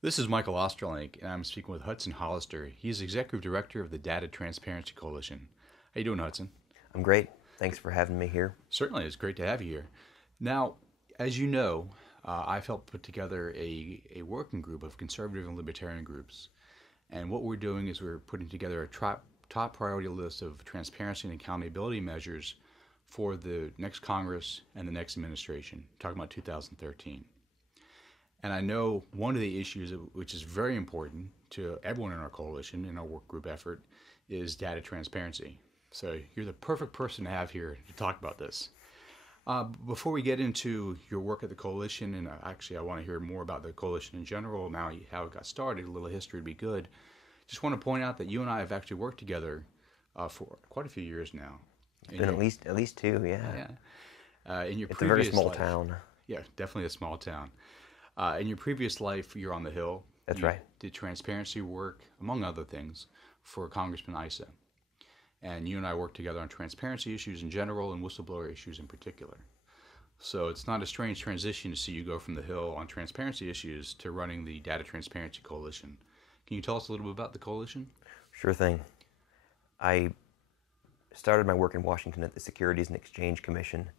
This is Michael Osterlink, and I'm speaking with Hudson Hollister. He's Executive Director of the Data Transparency Coalition. How you doing, Hudson? I'm great. Thanks for having me here. Certainly, it's great to have you here. Now, as you know, I've helped put together a working group of conservative and libertarian groups. And what we're doing is we're putting together a top priority list of transparency and accountability measures for the next Congress and the next administration, talking about 2013. And I know one of the issues which is very important to everyone in our coalition, in our work group effort, is data transparency. So you're the perfect person to have here to talk about this. Before we get into your work at the coalition, and actually I want to hear more about the coalition in general, now how it got started, a little history would be good. Just want to point out that you and I have actually worked together for quite a few years now. It's been at least two, yeah. In your It's a very previous small life, town. yeah, definitely a small town. In your previous life, you're on the Hill. That's You right. did transparency work, among other things, for Congressman Issa. And you and I worked together on transparency issues in general and whistleblower issues in particular. So it's not a strange transition to see you go from the Hill on transparency issues to running the Data Transparency Coalition. Can you tell us a little bit about the coalition? Sure thing. I started my work in Washington at the Securities and Exchange Commission.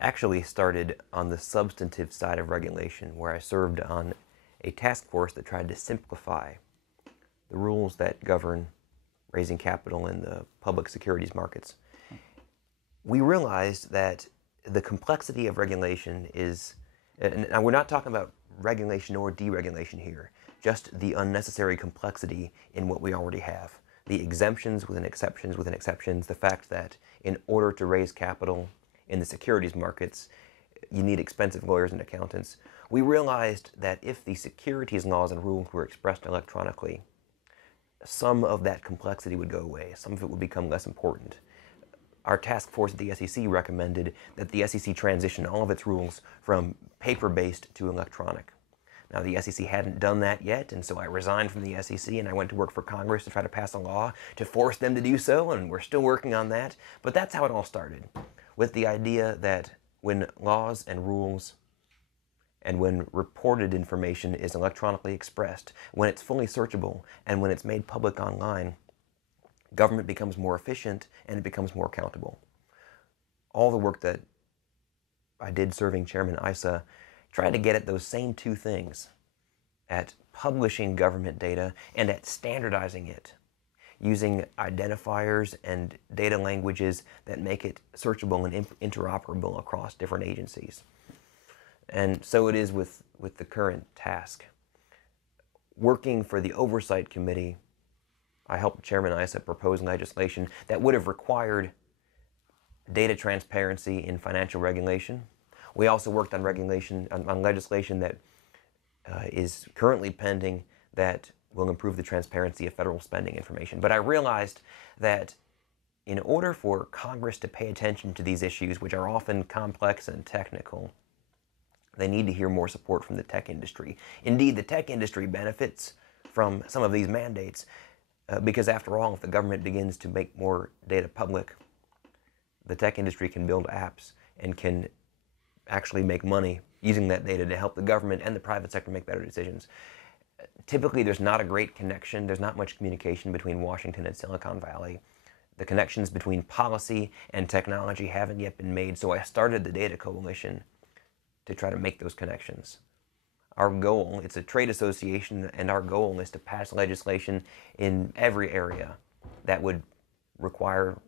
Actually started on the substantive side of regulation, where I served on a task force that tried to simplify the rules that govern raising capital in the public securities markets. We realized that the complexity of regulation is, and we're not talking about regulation or deregulation here, just the unnecessary complexity in what we already have. The exemptions within exceptions within exceptions, the fact that in order to raise capital in the securities markets, you need expensive lawyers and accountants. We realized that if the securities laws and rules were expressed electronically, some of that complexity would go away. Some of it would become less important. Our task force at the SEC recommended that the SEC transition all of its rules from paper-based to electronic. Now, the SEC hadn't done that yet, and so I resigned from the SEC and I went to work for Congress to try to pass a law to force them to do so, and we're still working on that. But that's how it all started, with the idea that when laws and rules and when reported information is electronically expressed, when it's fully searchable, and when it's made public online, government becomes more efficient and it becomes more accountable. All the work that I did serving Chairman Issa tried to get at those same two things, at publishing government data and at standardizing it, using identifiers and data languages that make it searchable and interoperable across different agencies. And so it is with the current task. Working for the Oversight Committee, I helped Chairman Issa propose legislation that would have required data transparency in financial regulation. We also worked on legislation that is currently pending that will improve the transparency of federal spending information. But I realized that in order for Congress to pay attention to these issues, which are often complex and technical, they need to hear more support from the tech industry. Indeed, the tech industry benefits from some of these mandates because, after all, if the government begins to make more data public, the tech industry can build apps and can actually make money using that data to help the government and the private sector make better decisions. Typically, there's not a great connection. There's not much communication between Washington and Silicon Valley. The connections between policy and technology haven't yet been made, so I started the Data Coalition to try to make those connections. Our goal, it's a trade association, and our goal is to pass legislation in every area that would require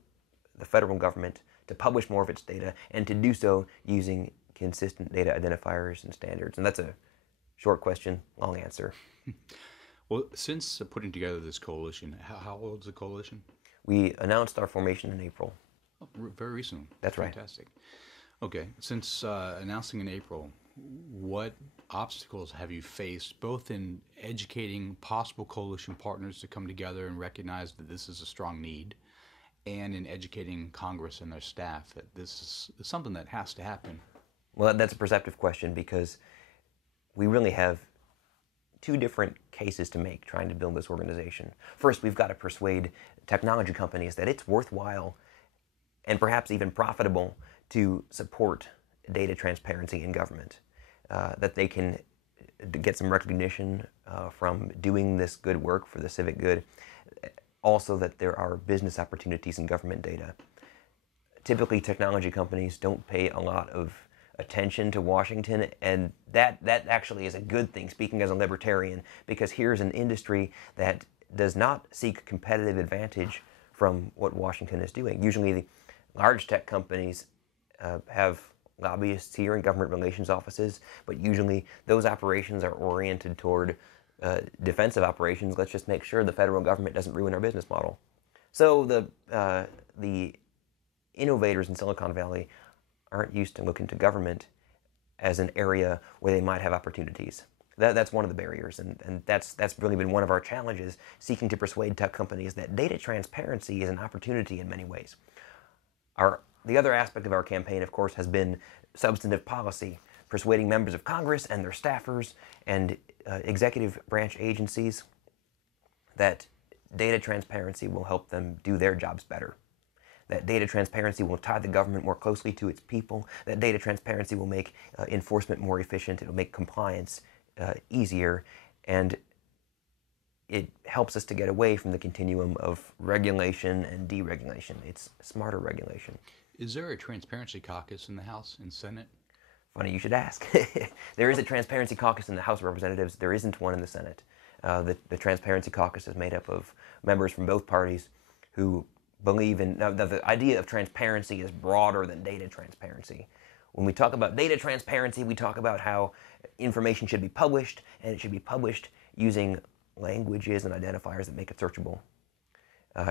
the federal government to publish more of its data and to do so using consistent data identifiers and standards. And that's a short question, long answer. Well, since putting together this coalition, how old is the coalition? We announced our formation in April. Oh, very recent. That's right. Fantastic. Okay, since announcing in April, what obstacles have you faced, both in educating possible coalition partners to come together and recognize that this is a strong need, and in educating Congress and their staff that this is something that has to happen? Well, that's a perceptive question because we really have two different cases to make trying to build this organization. First, we've got to persuade technology companies that it's worthwhile and perhaps even profitable to support data transparency in government, that they can get some recognition from doing this good work for the civic good. Also, that there are business opportunities in government data. Typically, technology companies don't pay a lot of attention to Washington, and that actually is a good thing, speaking as a libertarian, because here's an industry that does not seek competitive advantage from what Washington is doing. Usually, the large tech companies have lobbyists here in government relations offices, but usually those operations are oriented toward defensive operations. Let's just make sure the federal government doesn't ruin our business model. So the innovators in Silicon Valley aren't used to looking to government as an area where they might have opportunities. That's one of the barriers, and that's really been one of our challenges, seeking to persuade tech companies that data transparency is an opportunity in many ways. The other aspect of our campaign, of course, has been substantive policy, persuading members of Congress and their staffers and executive branch agencies that data transparency will help them do their jobs better. That data transparency will tie the government more closely to its people. That data transparency will make enforcement more efficient. It will make compliance easier. And it helps us to get away from the continuum of regulation and deregulation. It's smarter regulation. Is there a transparency caucus in the House and Senate? Funny you should ask. There is a transparency caucus in the House of Representatives. There isn't one in the Senate. The transparency caucus is made up of members from both parties who believe in, now the idea of transparency is broader than data transparency. When we talk about data transparency, we talk about how information should be published, and it should be published using languages and identifiers that make it searchable.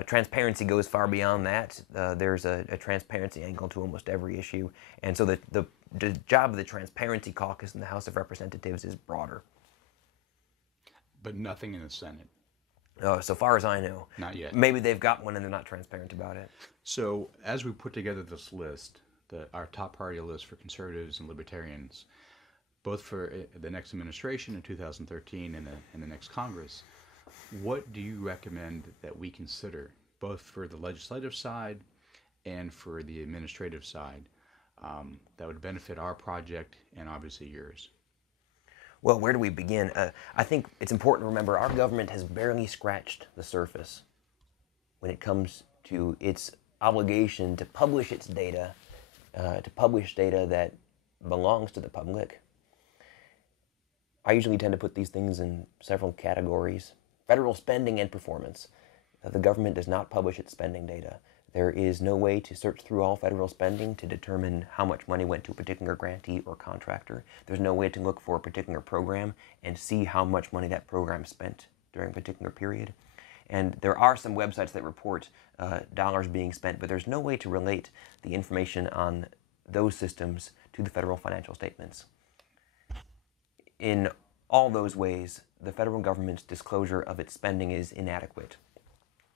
Transparency goes far beyond that. There's a transparency angle to almost every issue, and so the job of the Transparency Caucus in the House of Representatives is broader. But nothing in the Senate? So far as I know. Not yet. Maybe they've got one and they're not transparent about it. So as we put together this list, our top priority list for conservatives and libertarians, both for the next administration in 2013 and the next Congress, what do you recommend that we consider, both for the legislative side and for the administrative side, that would benefit our project and obviously yours? Well, where do we begin? I think it's important to remember our government has barely scratched the surface when it comes to its obligation to publish its data, to publish data that belongs to the public. I usually tend to put these things in several categories. Federal spending and performance. The government does not publish its spending data. There is no way to search through all federal spending to determine how much money went to a particular grantee or contractor. There's no way to look for a particular program and see how much money that program spent during a particular period. And there are some websites that report dollars being spent, but there's no way to relate the information on those systems to the federal financial statements. In all those ways, the federal government's disclosure of its spending is inadequate.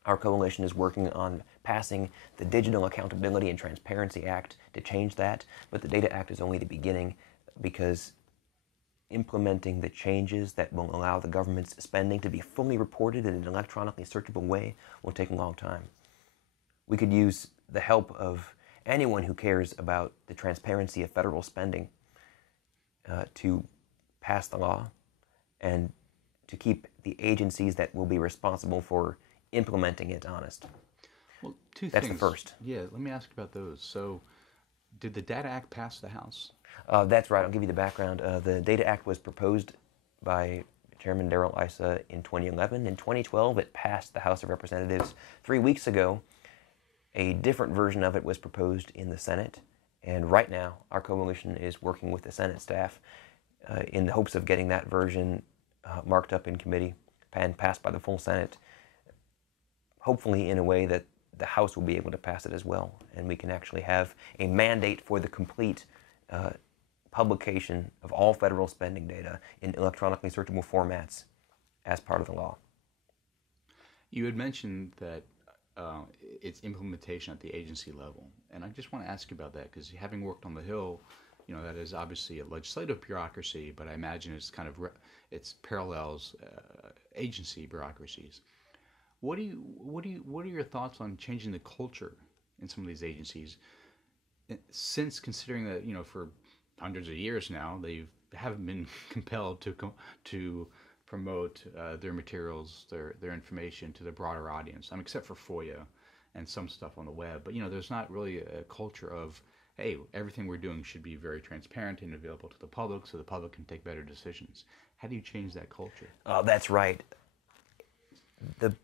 Our coalition is working on passing the Digital Accountability and Transparency Act to change that, but the Data Act is only the beginning, because implementing the changes that will allow the government's spending to be fully reported in an electronically searchable way will take a long time. We could use the help of anyone who cares about the transparency of federal spending to pass the law and to keep the agencies that will be responsible for implementing it honest. Well, two That's things. the first. Yeah, let me ask about those. So, did the Data Act pass the House? That's right. I'll give you the background. The Data Act was proposed by Chairman Darrell Issa in 2011. In 2012, it passed the House of Representatives. 3 weeks ago, a different version of it was proposed in the Senate. And right now, our coalition is working with the Senate staff in the hopes of getting that version marked up in committee and passed by the full Senate, hopefully in a way that the House will be able to pass it as well, and we can actually have a mandate for the complete publication of all federal spending data in electronically searchable formats as part of the law. You had mentioned that it's implementation at the agency level, and I just want to ask you about that, because having worked on the Hill, you know, that is obviously a legislative bureaucracy, but I imagine it's kind of it's parallels agency bureaucracies. What are your thoughts on changing the culture in some of these agencies? Since considering that, you know, for hundreds of years now, they haven't been compelled to promote their materials, their information to the broader audience. Except for FOIA and some stuff on the web, but there's not really a culture of, hey, everything we're doing should be very transparent and available to the public so the public can take better decisions. How do you change that culture? Oh, that's right. The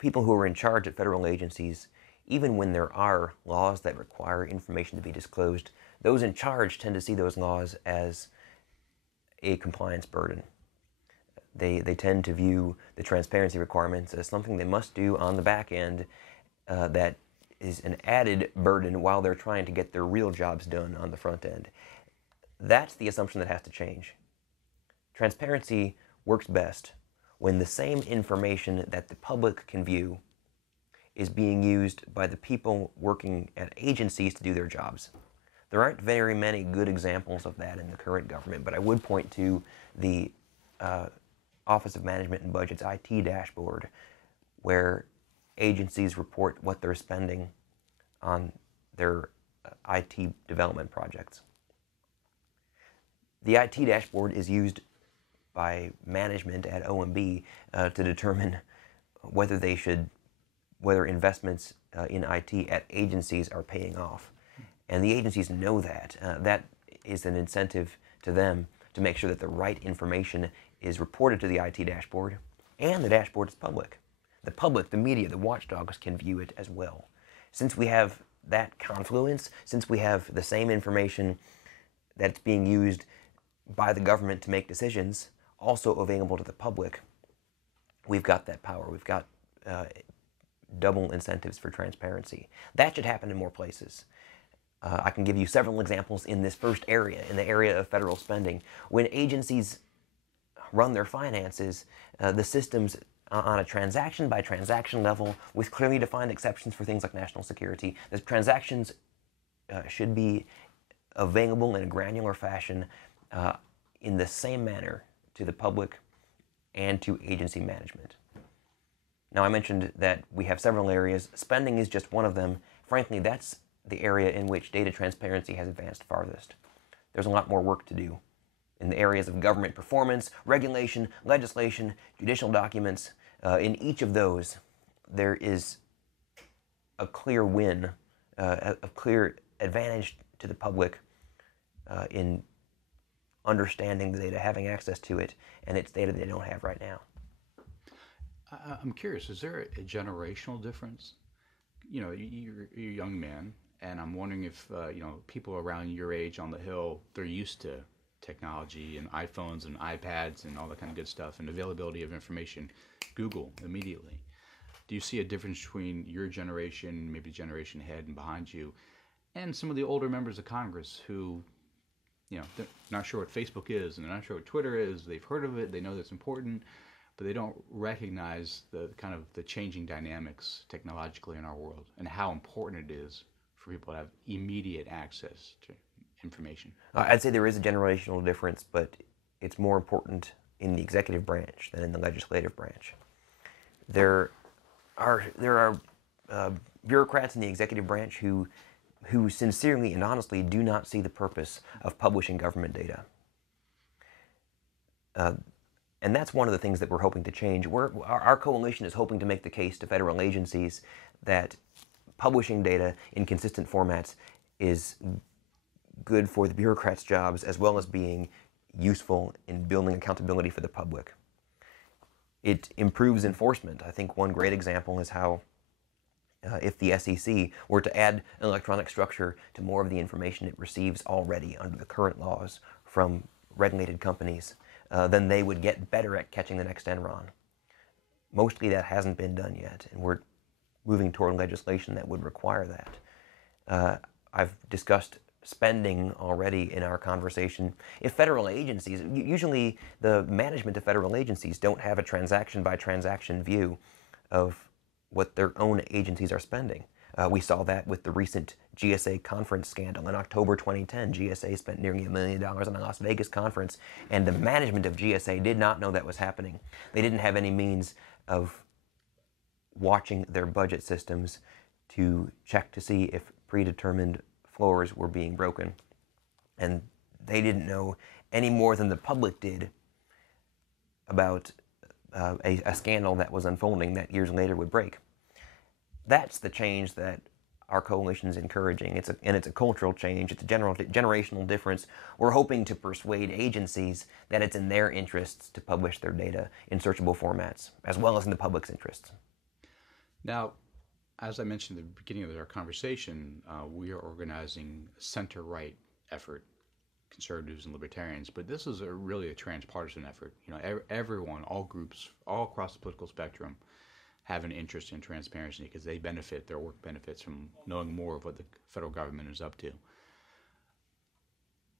people who are in charge at federal agencies, even when there are laws that require information to be disclosed, those in charge tend to see those laws as a compliance burden. They tend to view the transparency requirements as something they must do on the back end that is an added burden while they're trying to get their real jobs done on the front end. That's the assumption that has to change. Transparency works best when the same information that the public can view is being used by the people working at agencies to do their jobs. There aren't very many good examples of that in the current government, but I would point to the Office of Management and Budget's IT dashboard, where agencies report what they're spending on their IT development projects. The IT dashboard is used by management at OMB to determine whether investments in IT at agencies are paying off. And the agencies know that. That is an incentive to them to make sure that the right information is reported to the IT dashboard, and the dashboard is public. The public, the media, the watchdogs can view it as well. Since we have that confluence, since we have the same information that's being used by the government to make decisions, also available to the public, we've got that power. We've got double incentives for transparency. That should happen in more places. I can give you several examples in this first area, in the area of federal spending. When agencies run their finances, the systems on a transaction-by-transaction level, with clearly defined exceptions for things like national security, the transactions should be available in a granular fashion in the same manner to the public and to agency management. Now, I mentioned that we have several areas. Spending is just one of them. Frankly, that's the area in which data transparency has advanced farthest. There's a lot more work to do in the areas of government performance, regulation, legislation, judicial documents. In each of those, there is a clear win, a clear advantage to the public in understanding the data, having access to it, and it's data they don't have right now. I'm curious, is there a generational difference? You're a young man, and I'm wondering if people around your age on the Hill, they're used to technology and iPhones and iPads and all that kind of good stuff and availability of information. Google immediately. Do you see a difference between your generation, maybe the generation ahead and behind you, and some of the older members of Congress who, they're not sure what Facebook is and they're not sure what Twitter is. They've heard of it, they know that's important, but they don't recognize the kind of the changing dynamics technologically in our world and how important it is for people to have immediate access to information. I'd say there is a generational difference, but it's more important in the executive branch than in the legislative branch. There are bureaucrats in the executive branch who sincerely and honestly do not see the purpose of publishing government data. And that's one of the things that we're hoping to change. Our coalition is hoping to make the case to federal agencies that publishing data in consistent formats is good for the bureaucrats' jobs as well as being useful in building accountability for the public. It improves enforcement. I think one great example is how if the SEC were to add an electronic structure to more of the information it receives already under the current laws from regulated companies, then they would get better at catching the next Enron. Mostly that hasn't been done yet, and we're moving toward legislation that would require that. I've discussed spending already in our conversation. If federal agencies, usually the management of federal agencies don't have a transaction-by-transaction view of what their own agencies are spending. We saw that with the recent GSA conference scandal. In October 2010, GSA spent nearly $1 million on a Las Vegas conference, and the management of GSA did not know that was happening. They didn't have any means of watching their budget systems to check to see if predetermined floors were being broken. And they didn't know any more than the public did about a scandal that was unfolding that years later would break. That's the change that our coalition is encouraging. It's a cultural change. It's a generational difference. We're hoping to persuade agencies that it's in their interests to publish their data in searchable formats, as well as in the public's interests. Now, as I mentioned at the beginning of our conversation, we are organizing a center-right effort, conservatives and libertarians, but this is really a transpartisan effort. You know, everyone, all groups, all across the political spectrum, have an interest in transparency because they benefit, their work benefits from knowing more of what the federal government is up to.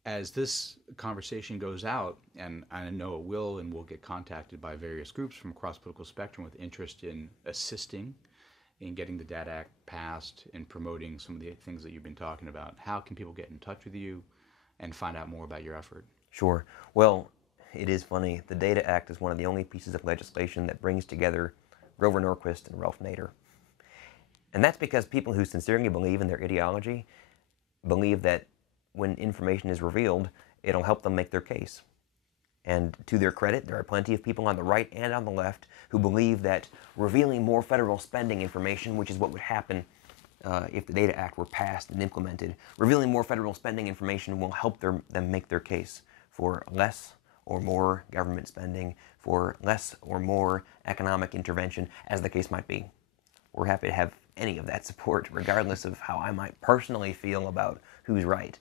As this conversation goes out, and I know it will, and we'll get contacted by various groups from across the political spectrum with interest in assisting in getting the Data Act passed and promoting some of the things that you've been talking about. How can people get in touch with you and find out more about your effort? Sure. Well, it is funny. The Data Act is one of the only pieces of legislation that brings together Grover Norquist and Ralph Nader. And that's because people who sincerely believe in their ideology believe that when information is revealed, it'll help them make their case. And to their credit, there are plenty of people on the right and on the left who believe that revealing more federal spending information, which is what would happen if the Data Act were passed and implemented, revealing more federal spending information will help them make their case for less or more government spending, for less or more economic intervention, as the case might be. We're happy to have any of that support, regardless of how I might personally feel about who's right.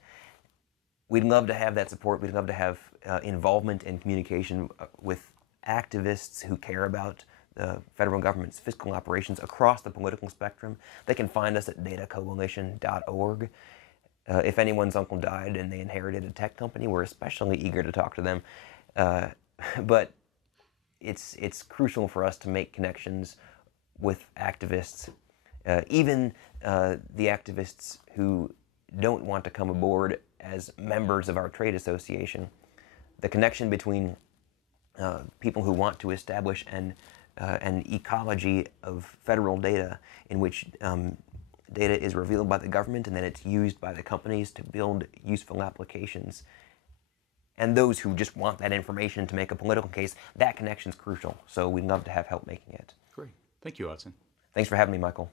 We'd love to have that support. We'd love to have involvement and communication with activists who care about the federal government's fiscal operations across the political spectrum. They can find us at datacoalition.org. If anyone's uncle died and they inherited a tech company, we're especially eager to talk to them. But it's crucial for us to make connections with activists, even the activists who don't want to come aboard as members of our trade association. The connection between people who want to establish an ecology of federal data in which data is revealed by the government and then it's used by the companies to build useful applications, and those who just want that information to make a political case, that connection's crucial. So we'd love to have help making it. Great. Thank you, Hudson. Thanks for having me, Michael.